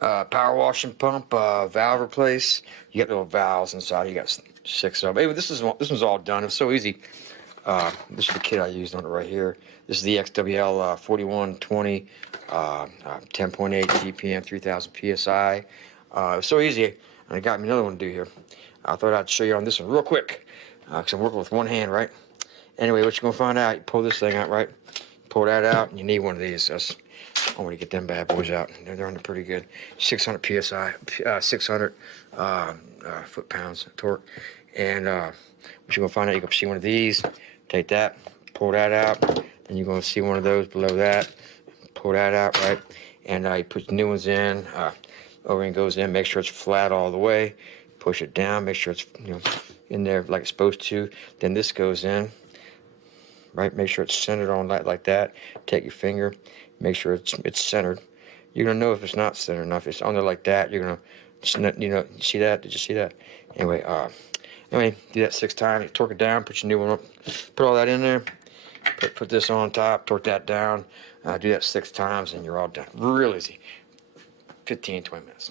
Power washing pump, valve replace. You got little valves inside. You got 6 of them. Anyway, this one's all done. It's so easy. This is the kit I used on it right here. This is the XWL 4120, 10.8 GPM, 3000 PSI. It was so easy, and it got me another one to do here. I thought I'd show you on this one real quick, because I'm working with one hand, right? Anyway, what you're going to find out, you pull this thing out, right? Pull that out, and you need one of these. I want to get them bad boys out. They're under pretty good. 600 PSI, 600 foot-pounds torque. And what you're going to find out, you're going to see one of these. Take that, pull that out. Then you're going to see one of those below that. Pull that out, right? And you put the new ones in. O-ring goes in. Make sure it's flat all the way. Push it down. Make sure it's in there like it's supposed to. Then this goes in. Right, make sure it's centered on like that. Take your finger, make sure it's centered. You're gonna know if it's not centered enough. If it's on there like that, you're gonna, see that? Did you see that? Anyway, do that 6 times. Torque it down. Put your new one up. Put all that in there. Put this on top. Torque that down. Do that 6 times, and you're all done. Real easy. 15, 20 minutes.